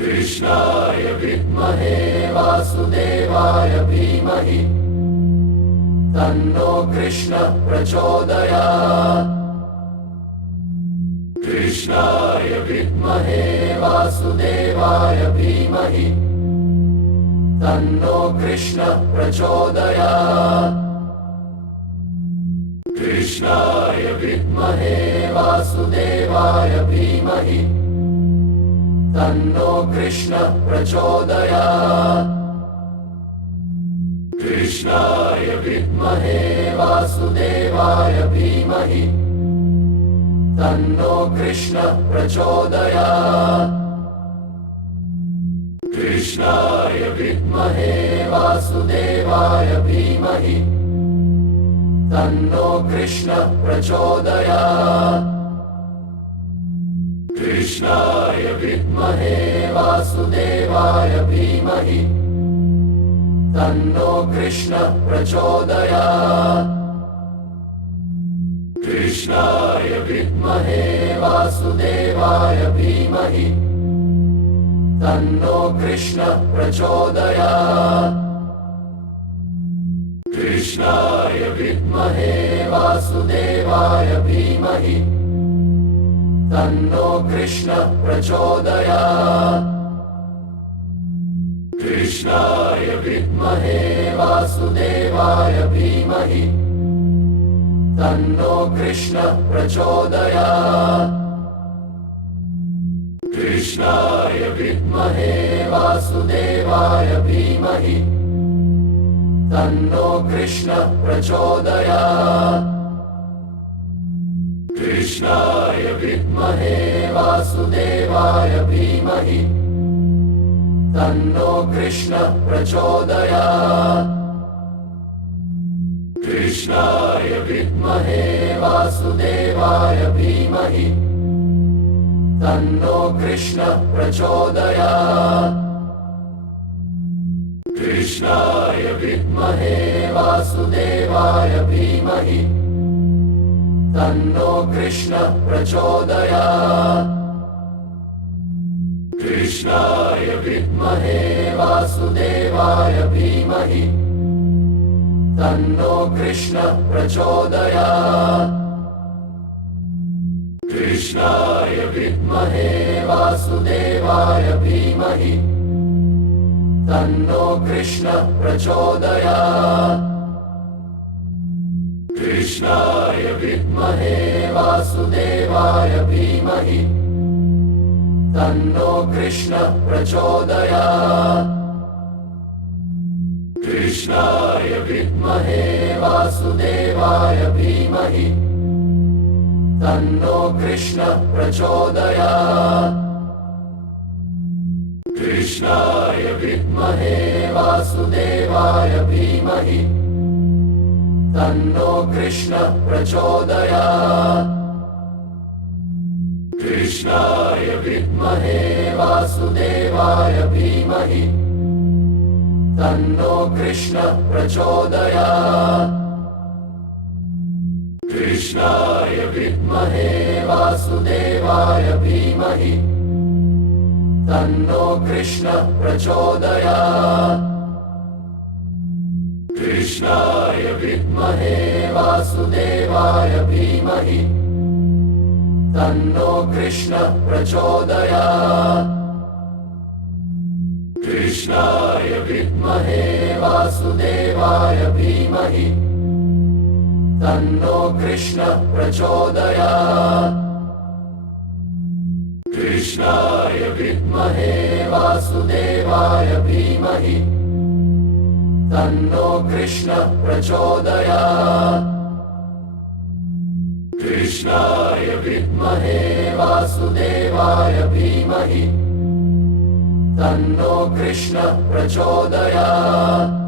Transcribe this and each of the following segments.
कृष्णाय विद्महे वासुदेवाय धीमहि तन्नो कृष्णः प्रचोदयात्। कृष्णाय विद्महे वासुदेवाय धीमहि तन्नो कृष्णः प्रचोदयात्। कृष्णाय विद्महे वासुदेवाय धीमहि तन्नो कृष्णः प्रचोदयात्। कृष्णाय विद्महे वासुदेवाय धीमहि तन्नो कृष्णः प्रचोदयात्। कृष्णाय विद्महे वासुदेवाय धीमहि तन्नो कृष्णः प्रचोदयात्। कृष्णाय विद्महे वासुदेवाय धीमहि तन्नो कृष्णः प्रचोदयात्। कृष्णाय विद्महे वासुदेवाय धीमहि तन्नो कृष्णः प्रचोदयात्। कृष्णाय विद्महे वासुदेवाय धीमहि तन्नो कृष्णः प्रचोदयात्। कृष्णाय विद्महे वासुदेवाय धीमहि तन्नो कृष्णः प्रचोदयात्। कृष्णाय विद्महे वासुदेवाय धीमहि तन्नो कृष्णः प्रचोदयात्। कृष्णाय विद्महे वासुदेवाय धीमहि तन्नो कृष्णः प्रचोदयात्। कृष्णाय विद्महे वासुदेवाय धीमहि तन्नो कृष्णः प्रचोदयात्। कृष्णाय विद्महे वासुदेवाय धीमहि तन्नो कृष्णः प्रचोदयात्। कृष्णाय विद्महे वासुदेवाय धीमहि तन्नो कृष्णः प्रचोदयात्। कृष्णाय विद्महे वासुदेवाय धीमहि तन्नो कृष्णः प्रचोदयात्। कृष्णाय विद्महे वासुदेवाय धीमहि तन्नो कृष्णः प्रचोदयात्। कृष्णाय विद्महे वासुदेवाय धीमहि तन्नो कृष्णः प्रचोदयात्। कृष्णाय विद्महे वासुदेवाय धीमहि तन्नो कृष्णः प्रचोदयात्। कृष्णाय विद्महे वासुदेवाय धीमहि तन्नो कृष्णः प्रचोदयात्। कृष्णाय विद्महे वासुदेवाय धीमहि तन्नो कृष्णः प्रचोदयात्। कृष्णाय विद्महे वासुदेवाय धीमहि तन्नो कृष्णः प्रचोदयात्। कृष्णाय विद्महे वासुदेवाय धीमहि तन्नो कृष्णः प्रचोदयात्। कृष्णाय विद्महे वासुदेवाय धीमहि तन्नो कृष्णः प्रचोदयात्। कृष्णाय विद्महे वासुदेवाय धीमहि तन्नो कृष्णः प्रचोदयात्।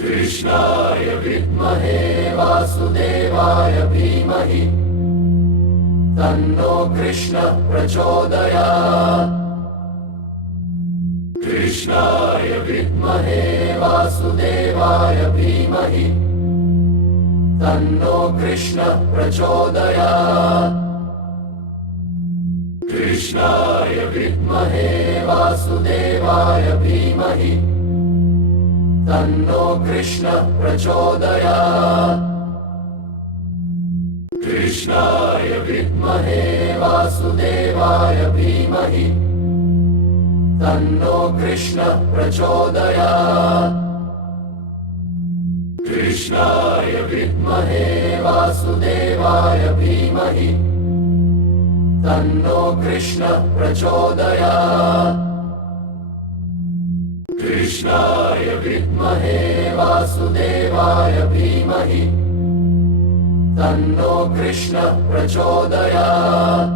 कृष्णाय विद्महे वासुदेवाय धीमहि तन्नो कृष्णः प्रचोदयात्। कृष्णाय विद्महे वासुदेवाय धीमहि तन्नो कृष्णः प्रचोदयात्। कृष्णाय विद्महे वासुदेवाय धीमहि तन्नो कृष्णः प्रचोदयात्। कृष्णाय विद्महे वासुदेवाय धीमहि तन्नो कृष्णः प्रचोदयात्। कृष्णाय विद्महे वासुदेवाय धीमहि तन्नो कृष्णः प्रचोदयात्। कृष्णाय विद्महे वासुदेवाय धीमहि तन्नो कृष्णः प्रचोदयात्।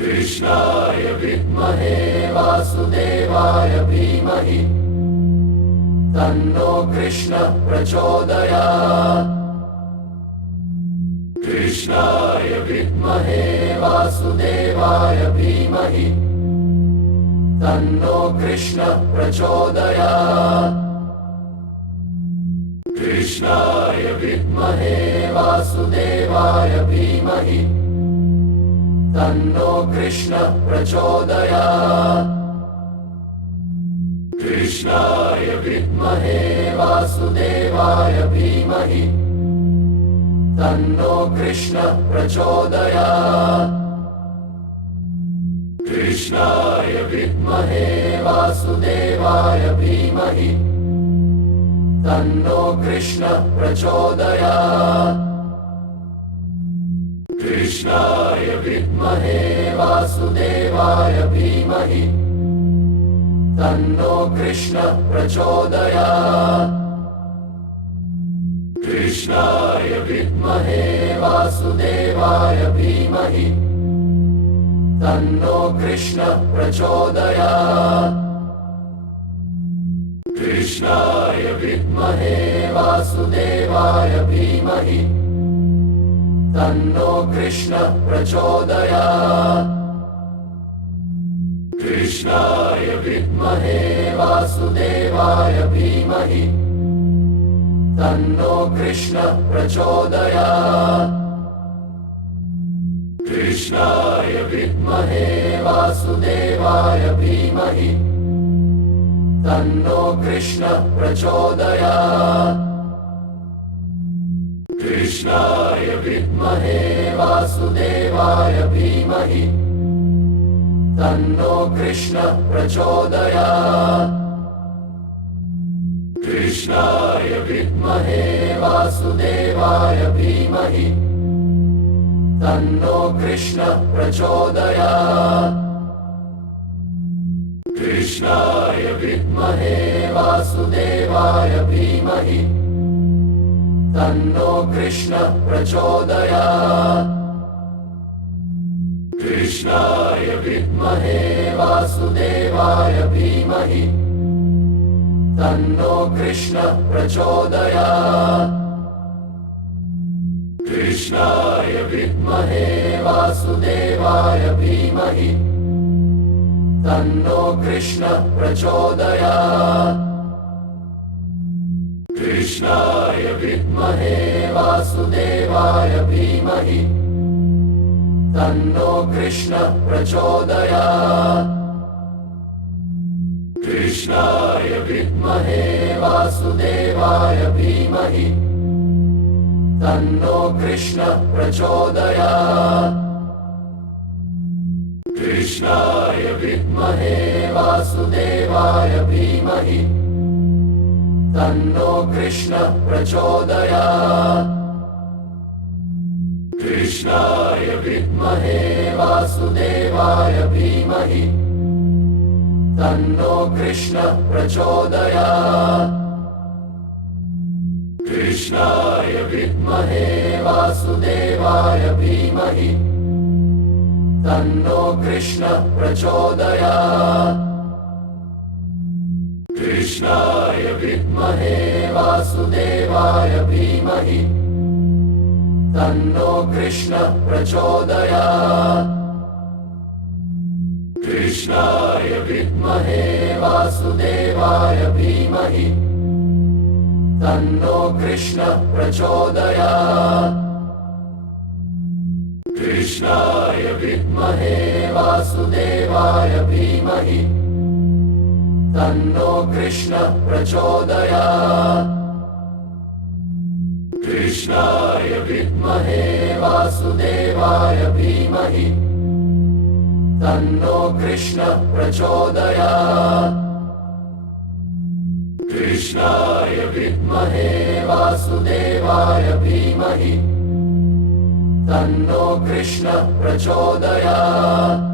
कृष्णाय विद्महे वासुदेवाय धीमहि तन्नो कृष्णः प्रचोदयात्। कृष्णाय विद्महे वासुदेवाय धीमहि तन्नो कृष्णः प्रचोदयात्। कृष्णाय विद्महे वासुदेवाय धीमहि तन्नो कृष्णः प्रचोदयात्। कृष्णाय विद्महे वासुदेवाय धीमहि तन्नो कृष्णः प्रचोदयात्। कृष्णाय विद्महे वासुदेवाय धीमहि तन्नो कृष्णः प्रचोदयात्। कृष्णाय विद्महे वासुदेवाय धीमहि तन्नो कृष्णः प्रचोदयात्। कृष्णाय विद्महे वासुदेवाय धीमहि तन्नो कृष्णः प्रचोदयात्। कृष्णाय विद्महे वासुदेवाय धीमहि तन्नो कृष्णः प्रचोदयात्। कृष्णाय विद्महे वासुदेवाय धीमहि तन्नो कृष्णः प्रचोदयात्। कृष्णाय विद्महे वासुदेवाय धीमहि तन्नो कृष्णः प्रचोदयात्। कृष्णाय विद्महे वासुदेवाय धीमहि तन्नो कृष्णः प्रचोदयात्। कृष्णाय विद्महे वासुदेवाय धीमहि तन्नो कृष्णः प्रचोदयात्। कृष्णाय विद्महे वासुदेवाय धीमहि तन्नो कृष्णः प्रचोदयात्। कृष्णाय विद्महे वासुदेवाय धीमहि तन्नो कृष्णः प्रचोदयात्। कृष्णाय विद्महे वासुदेवाय धीमहि तन्नो कृष्णः प्रचोदयात्। कृष्णाय विद्महे वासुदेवाय धीमहि तन्नो कृष्णः प्रचोदयात्। कृष्णाय विद्महे वासुदेवाय धीमहि तन्नो कृष्णः प्रचोदयात्। कृष्णाय विद्महे वासुदेवाय धीमहि तन्नो कृष्णः प्रचोदयात्। कृष्णाय विद्महे वासुदेवाय धीमहि तन्नो कृष्णः प्रचोदयात्। कृष्णाय विद्महे वासुदेवाय धीमहि तन्नो कृष्णः प्रचोदयात्। कृष्णाय विद्महे वासुदेवाय धीमहि तन्नो कृष्णः प्रचोदयात्। कृष्णाय विद्महे वासुदेवाय धीमहि तन्नो कृष्णः प्रचोदयात्। कृष्णाय विद्महे वासुदेवाय धीमहि तन्नो कृष्णः प्रचोदयात् कृष्णाय विद्महे वासुदेवाय धीमहि तन्नो कृष्णः प्रचोदयात् कृष्णाय विद्महे वासुदेवाय धीमहि तन्नो कृष्णः प्रचोदयात्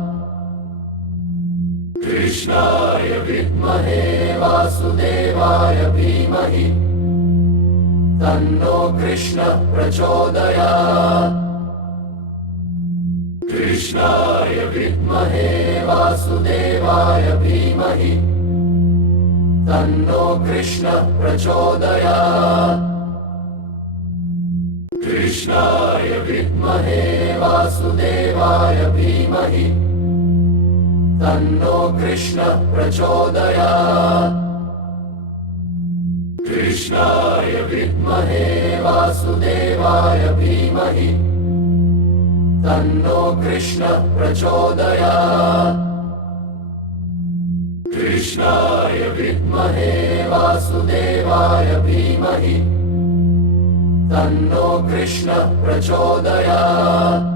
कृष्णाय विद्महे वासुदेवाय धीमहि तन्नो कृष्णः प्रचोदयात् कृष्णाय विद्महे वासुदेवाय धीमहि तन्नो कृष्णः प्रचोदयात् कृष्णाय विद्महे वासुदेवाय धीमहि तन्नो कृष्णः प्रचोदयात् कृष्णाय विद्महे वासुदेवाय धीमहि तन्नो कृष्णः प्रचोदयात् कृष्णाय विद्महे वासुदेवाय धीमहि तन्नो कृष्णः प्रचोदयात्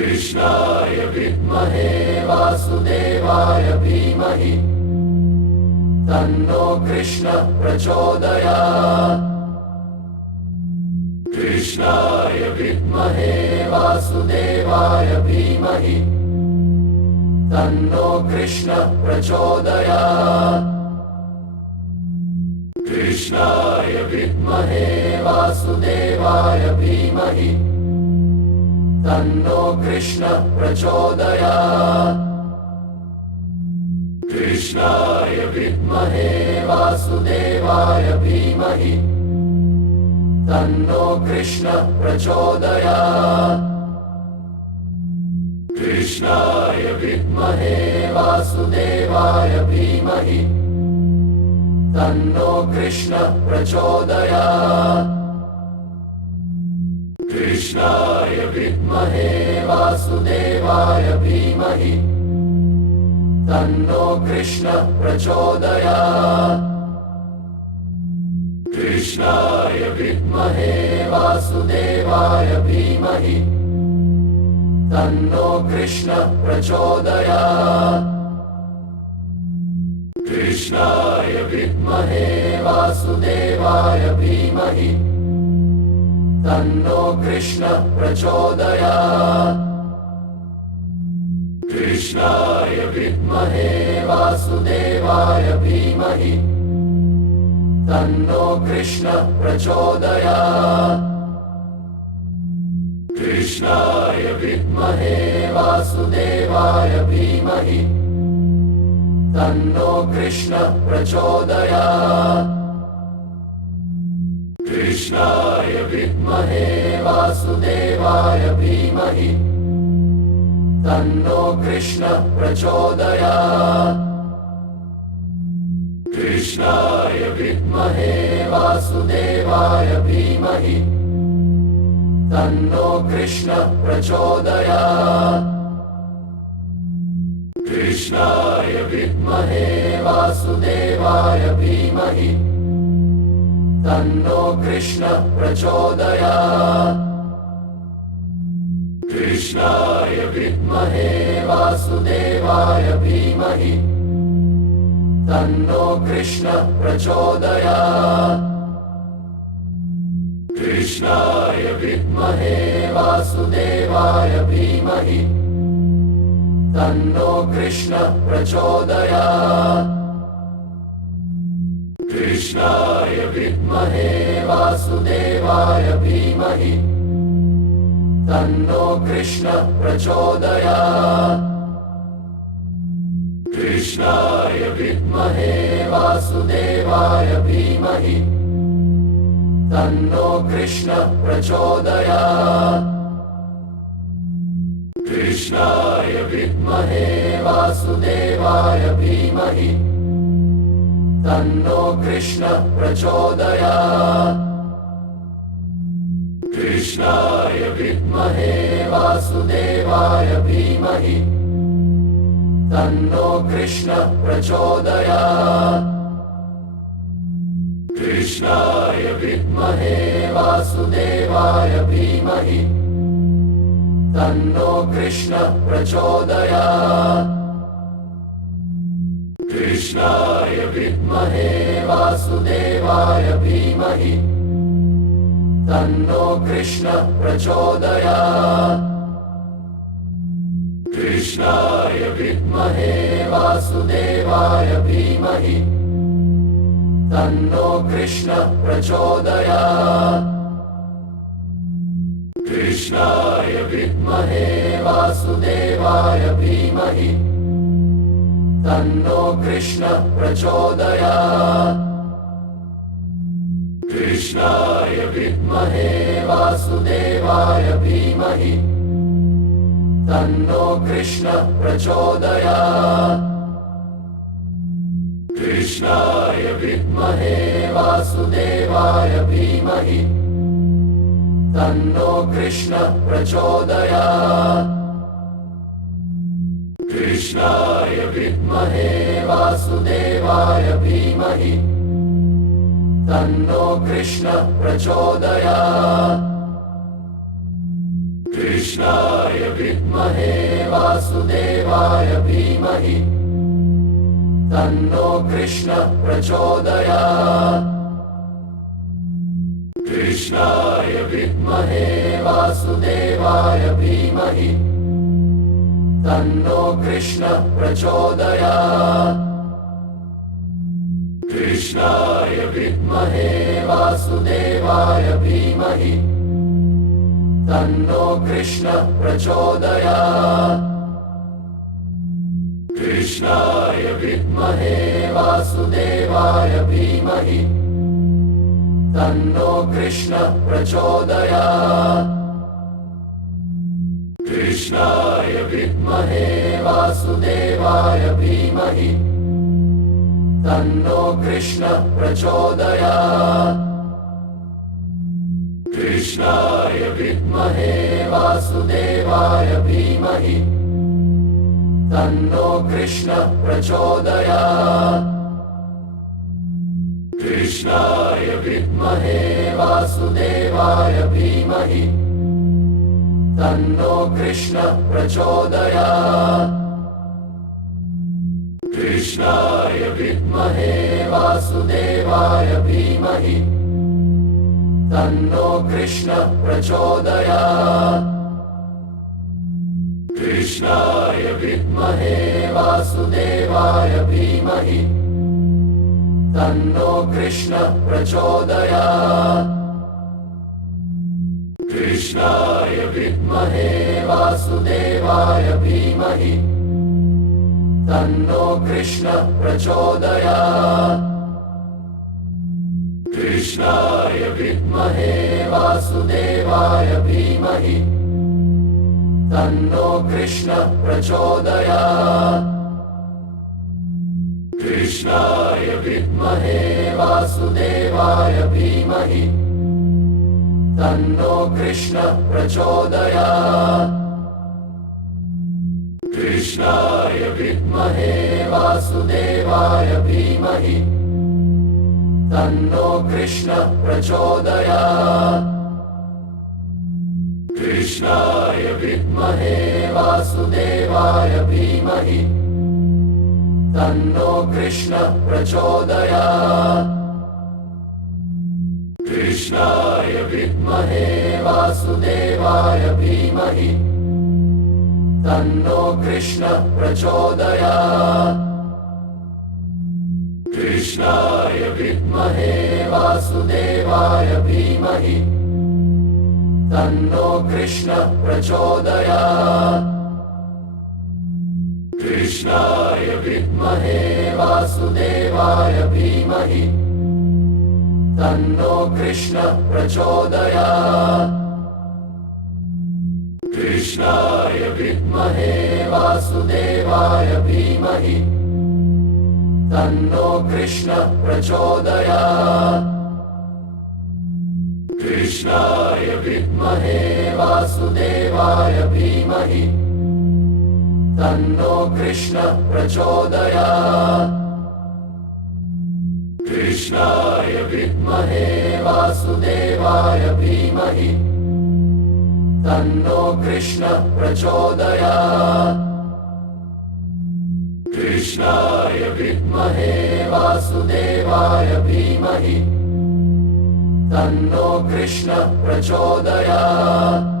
कृष्णाय विद्महे वासुदेवाय धीमहि तन्नो कृष्णः प्रचोदयात् कृष्णाय विद्महे वासुदेवाय धीमहि तन्नो कृष्णः प्रचोदयात् कृष्णाय विद्महे वासुदेवाय धीमहि तन्नो कृष्णः प्रचोदयात् कृष्णाय विद्महे वासुदेवाय धीमहि तन्नो कृष्णः प्रचोदयात् कृष्णाय विद्महे वासुदेवाय धीमहि तन्नो कृष्णः प्रचोदयात् कृष्णाय विद्महे वासुदेवाय धीमहि तन्नो कृष्णः प्रचोदयात् कृष्णाय विद्महे वासुदेवाय धीमहि तन्नो कृष्णः प्रचोदयात् कृष्णाय विद्महे वासुदेवाय धीमहि तन्नो कृष्णः प्रचोदयात् कृष्णाय विद्महे वासुदेवाय धीमहि तन्नो कृष्णः प्रचोदयात् कृष्णाय विद्महे वासुदेवाय धीमहि तन्नो कृष्णः प्रचोदयात् कृष्णाय विद्महे वासुदेवाय धीमहि तन्नो कृष्णः प्रचोदयात् कृष्णाय विद्महे वासुदेवाय धीमहि तन्नो कृष्णः प्रचोदयात् कृष्णाय विद्महे वासुदेवाय धीमहि तन्नो कृष्णः प्रचोदयात् कृष्णाय विद्महे वासुदेवाय धीमहि तन्नो कृष्णः प्रचोदयात् कृष्णाय विद्महे वासुदेवाय धीमहि तन्नो कृष्णः प्रचोदयात् कृष्णाय विद्महे वासुदेवाय धीमहि तन्नो कृष्णः प्रचोदयात् कृष्णाय विद्महे वासुदेवाय धीमहि तन्नो कृष्णः प्रचोदयात् कृष्णाय विद्महे वासुदेवाय धीमहि तन्नो कृष्णः प्रचोदयात् कृष्णाय विद्महे वासुदेवाय धीमहि तन्नो कृष्णः प्रचोदयात्। कृष्णाय विद्महे वासुदेवाय धीमहि तन्नो कृष्णः प्रचोदयात्। कृष्णाय विद्महे वासुदेवाय धीमहि तन्नो कृष्णः प्रचोदयात्। कृष्णाय विद्महे वासुदेवाय धीमहि तन्नो कृष्णः प्रचोदयात्। कृष्णाय विद्महे वासुदेवाय धीमहि तन्नो कृष्णः प्रचोदयात्। कृष्णाय विद्महे वासुदेवाय धीमहि तन्नो कृष्णः प्रचोदयात्। कृष्णाय विद्महे वासुदेवाय धीमहि तन्नो कृष्णः प्रचोदयात्। कृष्णाय विद्महे वासुदेवाय धीमहि तन्नो कृष्णः प्रचोदयात्। कृष्णाय विद्महे वासुदेवाय धीमहि तन्नो कृष्णः प्रचोदयात्। कृष्णाय विद्महे वासुदेवाय धीमहि तन्नो कृष्णः प्रचोदयात्। कृष्णाय विद्महे वासुदेवाय धीमहि तन्नो कृष्णः प्रचोदयात्। कृष्णाय विद्महे वासुदेवाय धीमहि तन्नो कृष्णः प्रचोदयात्। कृष्णाय विद्महे वासुदेवाय धीमहि तन्नो कृष्णः प्रचोदयात्। कृष्णाय विद्महे वासुदेवाय धीमहि तन्नो कृष्णः प्रचोदयात्। कृष्णाय विद्महे वासुदेवाय धीमहि तन्नो कृष्णः प्रचोदयात्। कृष्णाय विद्महे वासुदेवाय धीमहि तन्नो कृष्णः प्रचोदयात्। कृष्णाय विद्महे वासुदेवाय धीमहि तन्नो कृष्णः प्रचोदयात्। कृष्णाय विद्महे वासुदेवाय धीमहि तन्नो कृष्णः प्रचोदयात्। कृष्णाय विद्महे वासुदेवाय धीमहि तन्नो कृष्णः प्रचोदयात्। कृष्णाय विद्महे वासुदेवाय धीमहि तन्नो कृष्णः प्रचोदयात्। कृष्णाय विद्महे वासुदेवाय धीमहि तन्नो कृष्णः प्रचोदयात्। कृष्णाय विद्महे वासुदेवाय धीमहि तन्नो कृष्णः प्रचोदयात्। कृष्णाय विद्महे वासुदेवाय धीमहि तन्नो कृष्णः प्रचोदयात्। कृष्णाय विद्महे वासुदेवाय धीमहि तन्नो कृष्णः प्रचोदयात्। कृष्णाय विद्महे वासुदेवाय धीमहि तन्नो कृष्णः प्रचोदयात्। कृष्णाय विद्महे वासुदेवाय धीमहि तन्नो कृष्णः प्रचोदयात्। कृष्णाय विद्महे विद्महे वासुदेवाय धीमहि तन्नो कृष्णः प्रचोदयात् कृष्णाय विद्महे वासुदेवाय धीमहि तन्नो कृष्णः प्रचोदयात् कृष्णाय विद्महे वासुदेवाय धीमहि तन्नो कृष्णः प्रचोदयात्